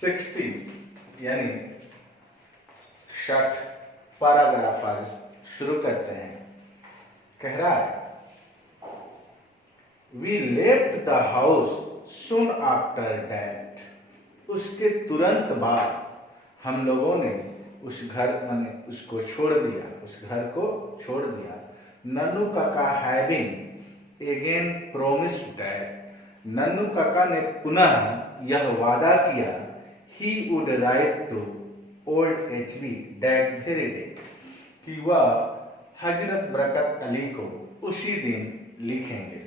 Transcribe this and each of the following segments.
60 यानी 60 पैराग्राफ आज शुरू करते हैं। कह रहा है, we left the house soon after that. उसके तुरंत बाद हम लोगों ने उस घर माने उसको छोड़ दिया, उस घर को छोड़ दिया। Nannu Kaka having again promised that. Nannu Kaka ने पुनः यह वादा किया, he would write to old HB that very day, कि वह हजरत बरकत अली को उसी दिन लिखेंगे।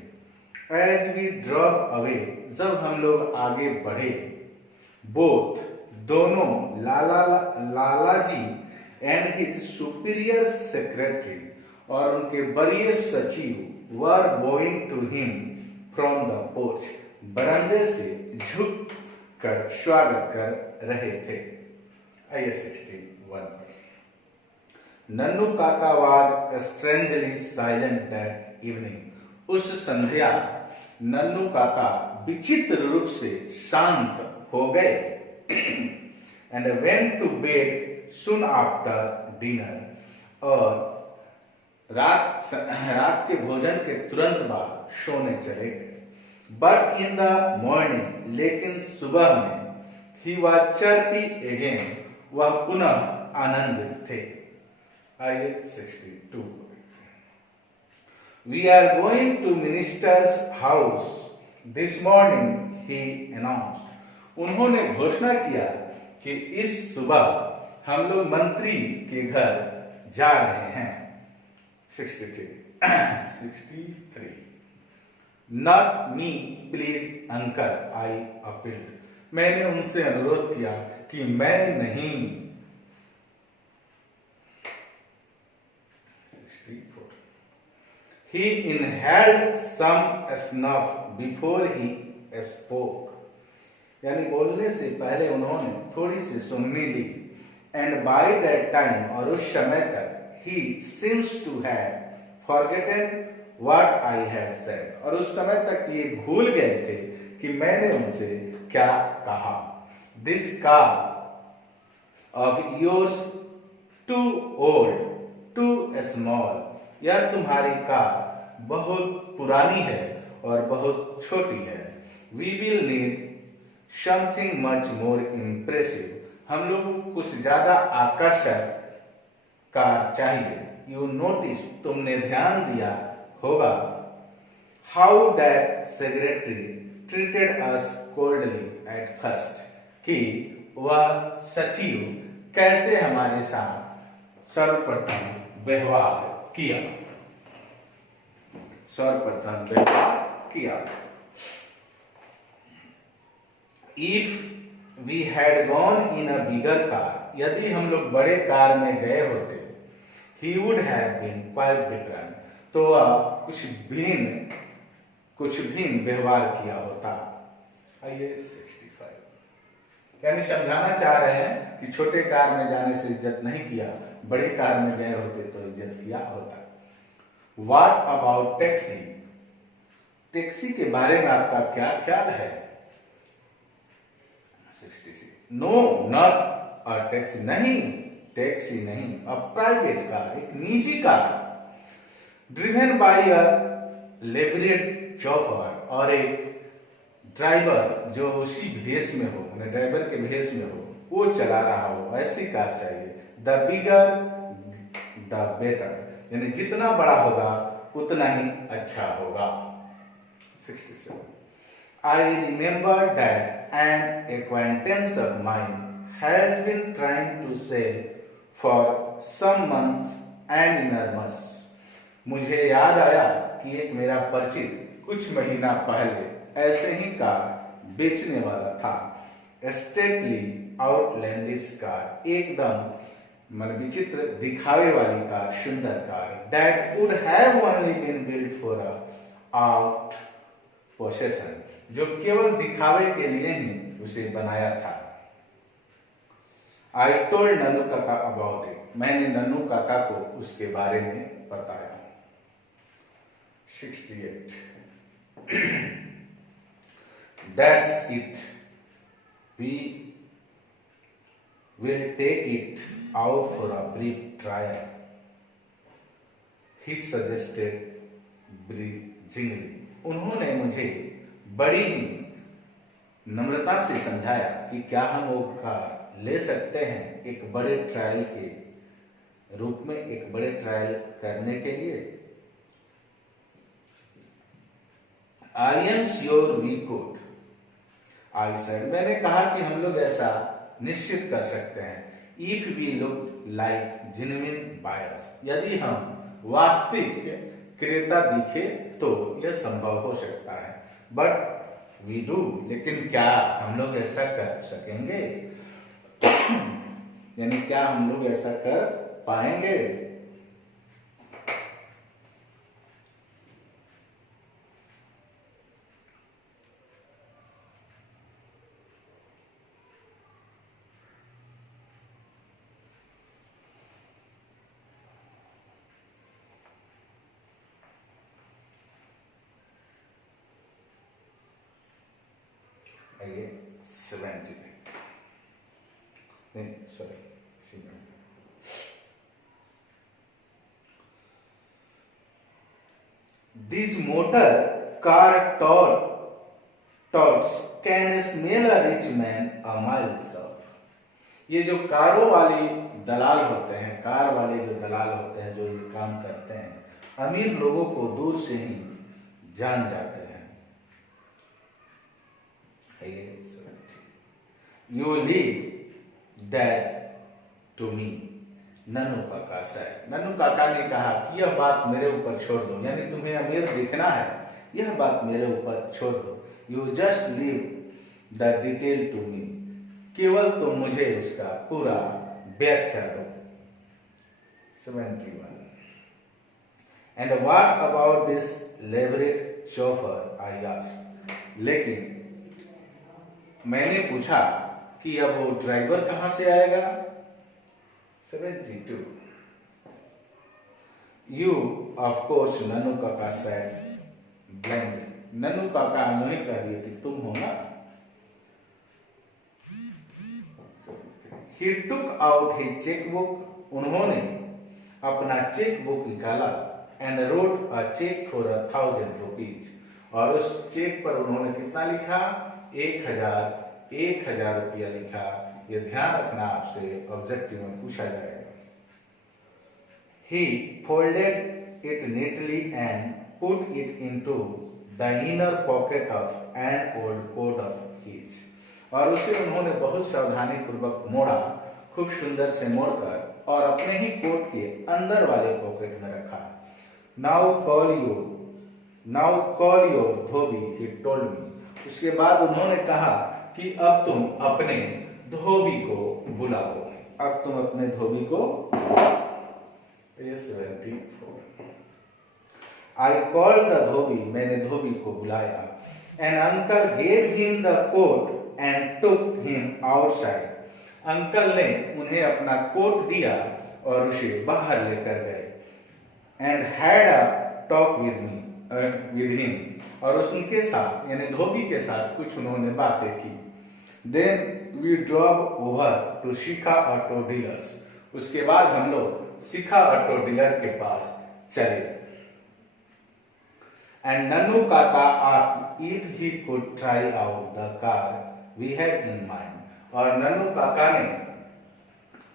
एज वी ड्रॉप अवे, जब हम लोग आगे बढ़े, बोथ दोनों Lala ji and his superior secretary और उनके वरीय सचिव were going to him from the porch, बरामदे से झुक कर स्वागत कर रहे थे। आइए 61। नन्नू काका was strangely silent that evening. उस संध्या नन्नू काका विचित्र रूप से शांत हो गए। And went to bed soon after dinner, और रात के भोजन के तुरंत बाद सोने चले गए। बट इन द मॉर्निंग, लेकिन सुबह में, ही वाज चर्पी अगेन, वह पुनः आनंदित थे। आइए 62। We are going to minister's house this morning, he announced. उन्होंने घोषणा किया कि इस सुबह हम लोग मंत्री के घर जा रहे हैं। 63। Not me please uncle, I appealed. मैंने उनसे अनुरोध किया कि मैं नहीं। 64। He inhaled some snuff before he spoke, यानी बोलने से पहले उन्होंने थोड़ी सी सुन्नी ली। एंड बाय दैट टाइम, और उस समय तक, he seems to have forgotten what I had said, और उस समय तक ये भूल गए थे कि मैंने उनसे क्या कहा। This car of yours too old, too small, यह तुम्हारी कार बहुत पुरानी है और बहुत छोटी है। We will need something much more impressive, हम लोग को कुछ ज्यादा आकर्षक कार चाहिए। You notice, तुमने ध्यान दिया होगा, how that secretary treated us coldly at first, कि वह सचिव कैसे हमारे साथ सर्वप्रथम व्यवहार किया। सर्वप्रथम व्यवहार किया। If we had gone in a bigger car, यदि हम लोग बड़े कार में गए होते, he would have been quite different, तो वह कुछ भिन्न व्यवहार किया होता। आइए 65। यानी समझाना चाह रहे हैं कि छोटे कार में जाने से इज्जत नहीं किया, बड़े कार में गए होते तो इज्जत किया होता। What about taxi? टैक्सी के बारे में आपका क्या ख्याल है? 66। नो नॉट अ टैक्सी, नहीं, टैक्सी नहीं, अ प्राइवेट कार, एक निजी कार। Driven by a liveried chauffeur, और एक ड्राइवर जो उसी भेष में हो, ड्राइवर के भेष में हो, वो चला रहा हो, ऐसी कार चाहिए। द बिगर द बेटर, यानी जितना बड़ा होगा उतना ही अच्छा होगा। 67। I remember that an acquaintance of mine has been trying to sell for some months an enormous, मुझे याद आया कि एक मेरा परिचित कुछ महीना पहले ऐसे ही कार बेचने वाला था। स्टेटली आउटलैंडिश कार, एकदम मन विचित्र दिखावे वाली कार, सुंदर car. That would have only been built for a out possession, जो केवल दिखावे के लिए ही उसे बनाया था। I told नन्नू काका about it, मैंने नन्नू काका को उसके बारे में बताया। 68। That's it, we will take it out for a brief trial, he suggested begrudgingly. उन्होंने मुझे बड़ी ही नम्रता से समझाया कि क्या हम वो कार ले सकते हैं एक बड़े ट्रायल के रूप में, एक बड़े ट्रायल करने के लिए। I am sure we could. I said, मैंने कहा कि हम लोग ऐसा निश्चित कर सकते हैं। If we look like genuine buyers, यदि हम वास्तविक क्रेता दिखे तो यह संभव हो सकता है। But we do, लेकिन क्या हम लोग ऐसा कर सकेंगे? यानी क्या हम लोग ऐसा कर पाएंगे? आइए 70 नहीं sorry These motor car torts can smell a rich man a miles off. ये जो कारों वाली दलाल होते हैं, कार वाले जो दलाल होते हैं, जो ये काम करते हैं, अमीर लोगों को दूर से ही जान जाते हैं। You leave that to me. Nannu काका said. नन्नू काका ने कहा कि यह बात मेरे ऊपर छोड़ दो, यानी तुम्हें अमीर दिखना है, यह बात मेरे ऊपर छोड़ दो। You just leave the detail to me. केवल तुम मुझे उसका पूरा व्याख्या दो। 71. And what about this labored chauffeur? I asked. लेकिन मैंने पूछा कि अब वो ड्राइवर कहां से आएगा? 72. You, of course, नन्नू काका said blandly. नन्नू काका उन्होंने कह दिया कि तुम हो ना। He took out his checkbook. उन्होंने अपना चेकबुक निकाला and wrote a check for 1,000 rupees. और उस चेक पर उन्होंने कितना लिखा? 1,000 रुपया लिखा। ये ध्यान रखना, आपसे ऑब्जेक्टिव में पूछा जाएगा। He folded it neatly and put it into the inner pocket of an old coat of his. और उसे उन्होंने बहुत सावधानी पूर्वक मोड़ा, खूब सुंदर से मोड़कर और अपने ही कोट के अंदर वाले पॉकेट में रखा। Now call your Dhobi, he told me. उसके बाद उन्होंने कहा कि अब तुम अपने धोबी को बुलाओ। अब तुम अपने धोबी को 74. I called the धोबी, मैंने धोबी को बुलाया। And uncle gave him the coat and took him outside. Uncle ने उन्हें अपना कोट दिया और उसे बाहर लेकर गए। And had a talk with him. और उनके साथ यानी धोबी के साथ कुछ उन्होंने बातें की। Then we drove over to Shikha auto dealers. उसके बाद हम लोग शिखा ऑटो डीलर के पास चले। And Nannu Kaka asked if he could try out the car we had in mind. और नन्नू काका ने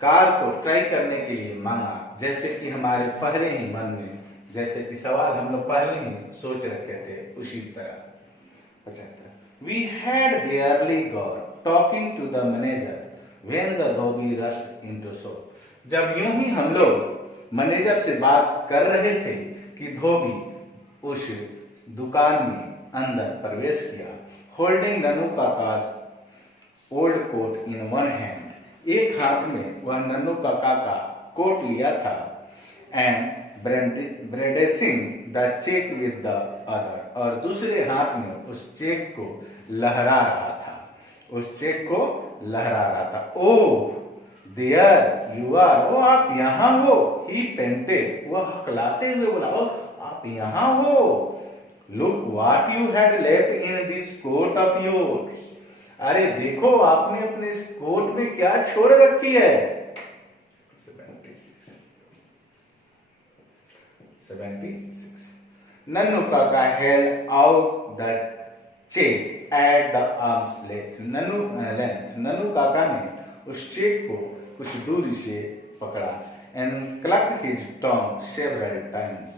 कार को ट्राई करने के लिए मांगा, जैसे कि हमारे पहले ही मन में जैसे कि सवाल हम लोग पहले ही सोच रखे थे उसी तरह। 75. We had barely got talking to the manager when the Dhobi rushed into shop. जब यूं ही हम लोग मैनेजर से बात कर रहे थे कि धोबी उस दुकान में अंदर प्रवेश किया। Holding Nannu Kaka's old coat in one hand, एक हाथ में वह नन्नू काका का कोट लिया था। And brandishing the cheque with the other, और दूसरे हाथ में उस चेक को लहरा रहा था, उस चेक को लहरा रहा था। ओह देयर यू आर, वो आप यहाँ हो। ही पेंटेड, वह हकलाते हुए बोला, ओ आप यहाँ हो। Look what you had left in this coat of yours, अरे देखो आपने अपने इस कोट में क्या छोड़ रखी है। 76 Nannu Kaka held out the cheque at the arm's length. Nannu Kaka ने उस चेक को कुछ दूरी से पकड़ा and clucked his tongue several times,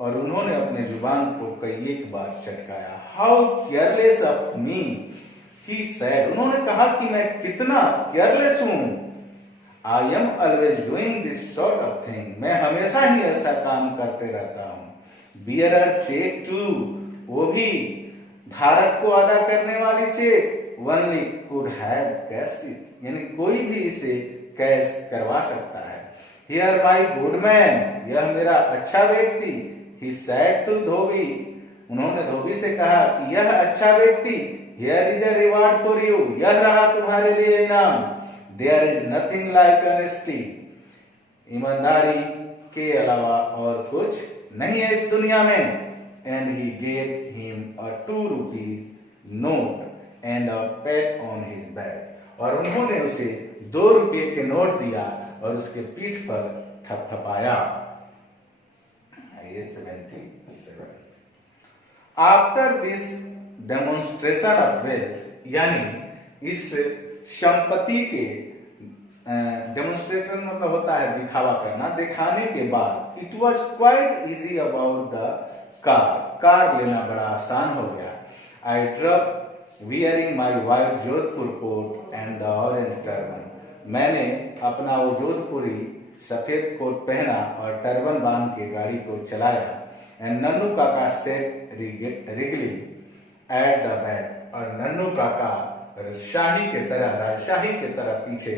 और उन्होंने अपने जुबान को कई एक बार चटकाया। How careless of me he said, उन्होंने कहा कि मैं कितना केयरलेस हूं। I am always doing this sort of thing, मैं हमेशा ही ऐसा काम करते रहता हूं। बियरर चेक टू, वो भी धारक को अदा करने वाली cheque. Only could have cashed it, यानी कोई भी इसे कैश करवा सकता है। हियर माई गुड मैन, यह मेरा अच्छा व्यक्ति। ही सेड टू धोबी, उन्होंने धोबी से कहा कि यह अच्छा व्यक्ति। Here is a reward for you, यह रहा तुम्हारे लिए इनाम। There is nothing like honesty, ईमानदारी के अलावा और कुछ नहीं है इस दुनिया में। And he gave him a 2 rupees note and a PAT on his back, और उन्होंने उसे 2 रुपये के नोट दिया और उसके पीठ पर थपथपाया। 77 after this demonstration of wealth, यानी इस संपत्ति के डेमोन्स्ट्रेटर मतलब होता है दिखावा करना, दिखाने के बाद it was quite easy about the car लेना बड़ा आसान हो गया। I drop wearing my white Jodhpur coat and the orange turban, मैंने अपना वो जोधपुरी सफेद कोट पहना और टर्बन बांध के गाड़ी को चलाया। And Nannu Kaka sat regally at the back, और नन्नू काका राजशाही के तरह पीछे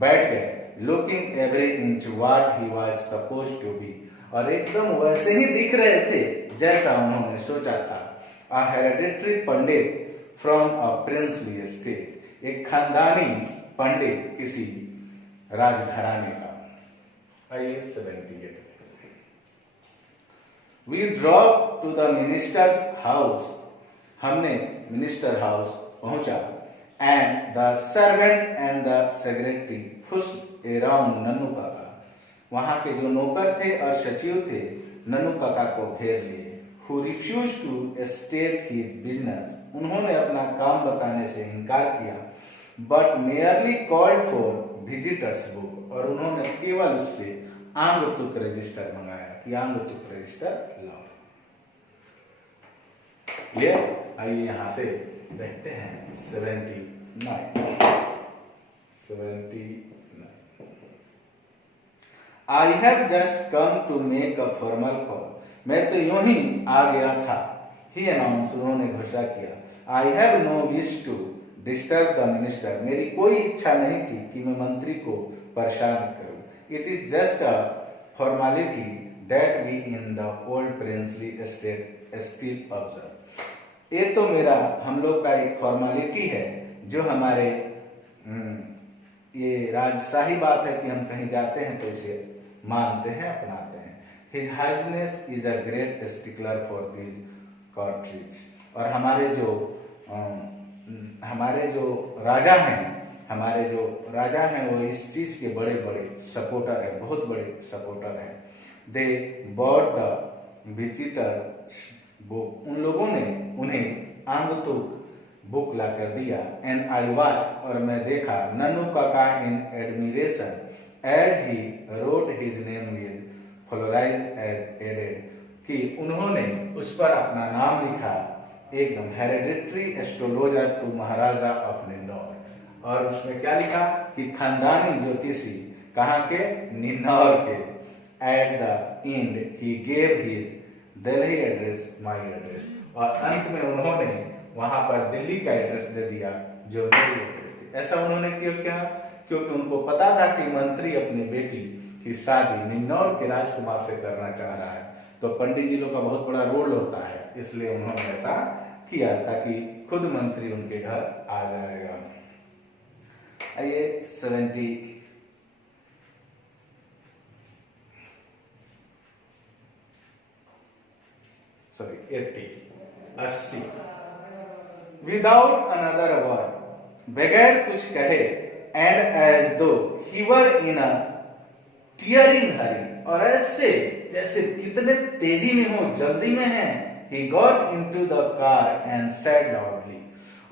बैठ गए। Looking every inch what he was suppose to be, और एकदम वैसे ही दिख रहे थे जैसा उन्होंने सोचा था। A hereditary pandit from a princely estate, एक खानदानी पंडित किसी राजघराने का। 78 we drop to the minister's house, हमने मिनिस्टर हाउस पहुंचा। And the servant and the secretary pushed around Nannu Kaka, वहां के जो नौकर थे और सचिव थे नन्नू काका को घेर लिए। Who refuse to state his business, उन्होंने अपना काम बताने से इनकार किया। But merely called for visitors book, और उन्होंने केवल उससे आंगतुक रजिस्टर मंगाया कि आंगतुक रजिस्टर लाओ। ये आइए यहां से देखते हैं 79। I have just come to make a formal call, मैं तो यूं ही आ गया था। ही अनाउंस, उन्होंने घोषणा किया। I have no wish to disturb the minister, मेरी कोई इच्छा नहीं थी कि मैं मंत्री को परेशान करूं। It is just a formality that we in the old princely estate still observe, ये तो मेरा हम लोग का एक फॉर्मेलिटी है जो हमारे ये राजशाही बात है कि हम कहीं जाते हैं तो इसे मानते हैं, अपनाते हैं। His highness is a great stickler for this courtesies, और हमारे जो राजा हैं वो इस चीज के बड़े बड़े सपोर्टर है, बहुत बड़े सपोर्टर हैं। They bought the visitor book, उन लोगों ने उन्हें आंगतुक बुक ला कर दिया। एंड आई वॉच्ड, और मैं देखा Nannu Kaka in admiration as he wrote his name with flourishes as added, कि उन्होंने उस पर अपना नाम लिखा एकदम hereditary astrologer to Maharaja of Ninnaur, और उसमें क्या लिखा कि खानदानी ज्योतिषी कहाँ के, निन्नौर के। At the and he gave his Delhi address, my address, और अंत में उन्होंने वहां पर दिल्ली का एड्रेस दे दिया जो मेरी एड्रेस थी। ऐसा उन्होंने क्यों किया? क्योंकि उनको पता था कि मंत्री अपनी बेटी की शादी निन्नौर के राजकुमार से करना चाह रहा है, तो पंडित जी लोग का बहुत बड़ा रोल होता है, इसलिए उन्होंने ऐसा किया ताकि खुद मंत्री उनके घर आ जाएगा। आइए 80। विदाउट अनदर वर्ड, बगैर कुछ कहे, एंड एज दो ही वर इन अ टीयरिंग हरी, और ऐसे जैसे कितने तेजी में हो, जल्दी में है, he got into the car and said loudly,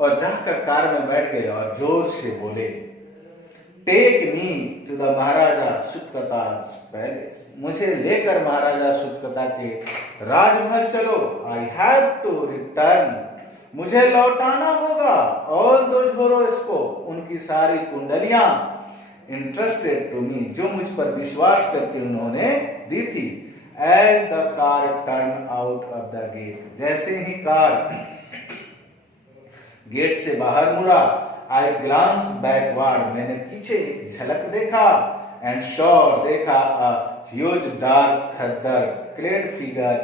और जाकर कार में बैठ गए और जोर से बोले, take me to the Maharaja Sutkataj palace, मुझे लेकर महाराजा सुतकता के राजमहल चलो, आई हैव टू रिटर्न, मुझे लौटाना होगा, ऑल दोज होरोस्को, उनकी सारी कुंडलियां, इंटरेस्टेड टू मी, जो मुझ पर विश्वास करके उन्होंने दी थी, as the car turn out of the gate, जैसे ही कार गेट से बाहर मुड़ा, आई ग्लांस बैकवर्ड, मैंने पीछे एक झलक देखा, एंड शॉ, देखा, a huge dark khaddar clad figure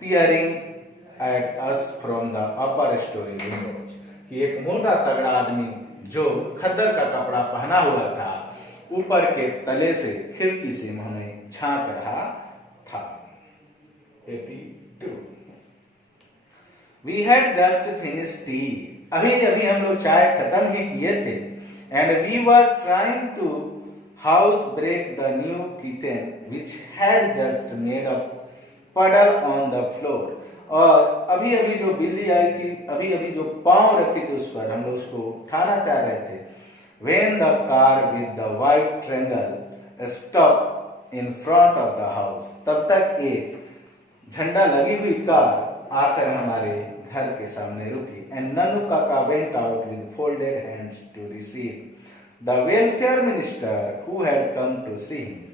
peering at us from the upper storey windows, कि एक मोटा तगड़ा आदमी जो खद्दर का कपड़ा पहना हुआ था, ऊपर के तले से खिड़की से हमें झांक रहा था। 82 We had just finished tea, अभी अभी हम लोग चाय खत्म ही किए थे, and we were trying to house break the new kitten which had just made a puddle on the floor, और अभी अभी जो बिल्ली आई थी, अभी अभी जो पांव रखी थी उस पर, हम लोग उसको उठाना चाह रहे थे, when the car with the white triangle stopped in front of the house, तब तक एक झंडा लगी हुई कार आकर हमारे घर के सामने रुकी, and नन्नू काका went out with folded hands to receive the welfare minister who had come to see him.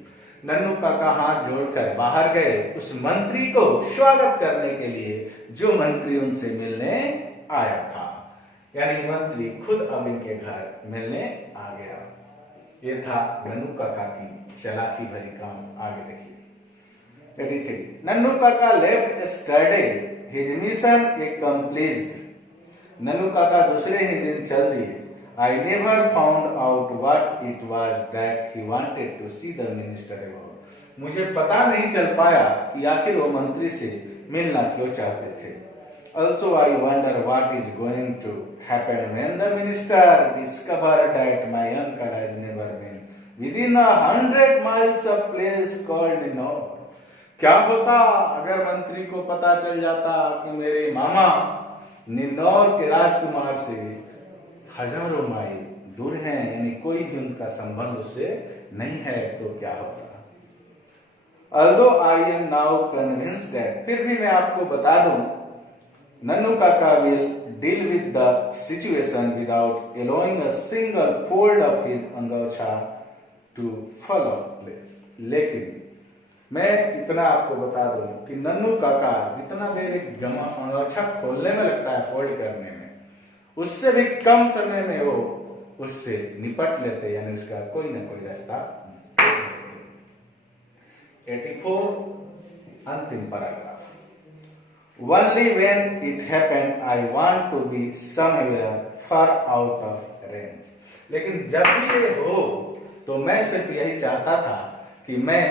Nannu काका हाथ जोड़कर बाहर गए उस मंत्री को स्वागत करने के लिए जो मंत्री उनसे मिलने आया था, यानी मंत्री खुद अब इनके घर मिलने आ गया। ये था नन्नू काका की चालाकी भरी काम। आगे देखिए 83 नन्नू काका left study his mission एक्कम्प्लिश्ड, Nannu काका दूसरे ही दिन चल दिए। I never found out what it was that he wanted to see the minister about. मुझे पता नहीं चल पाया कि आखिर वो मंत्री से मिलना क्यों चाहते थे। Also I wonder what is going to happen when the minister discovered that my uncle has never been within 100 miles of place called Ninor. क्या होता अगर मंत्री को पता चल जाता कि मेरे मामा निन्नौर के राजकुमार से हजारों माइल दूर हैं, यानी कोई भी उनका संबंध उससे नहीं है, तो क्या होता। Although I am now convinced that, फिर भी मैं आपको बता दूं, नन्नू काका will deal with the situation without allowing a single fold of his अंगोछा to fall off place. लेकिन मैं इतना आपको बता दूं कि नन्नू काका जितना देर एक अंगोछा खोलने में लगता है, फोल्ड करने में, उससे भी कम समय में वो उससे निपट लेते, यानी उसका कोई ना कोई रास्ता देते। 84 अंतिम paragraph. Only when it happened I want to be somewhere far out of range. लेकिन जब भी ये हो तो मैं सिर्फ यही चाहता था कि मैं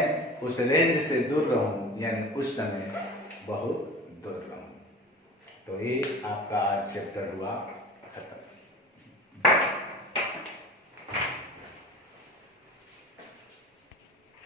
उस रेंज से दूर रहूं, यानी उस समय बहुत दूर रहूं। तो ये आपका आज चैप्टर हुआ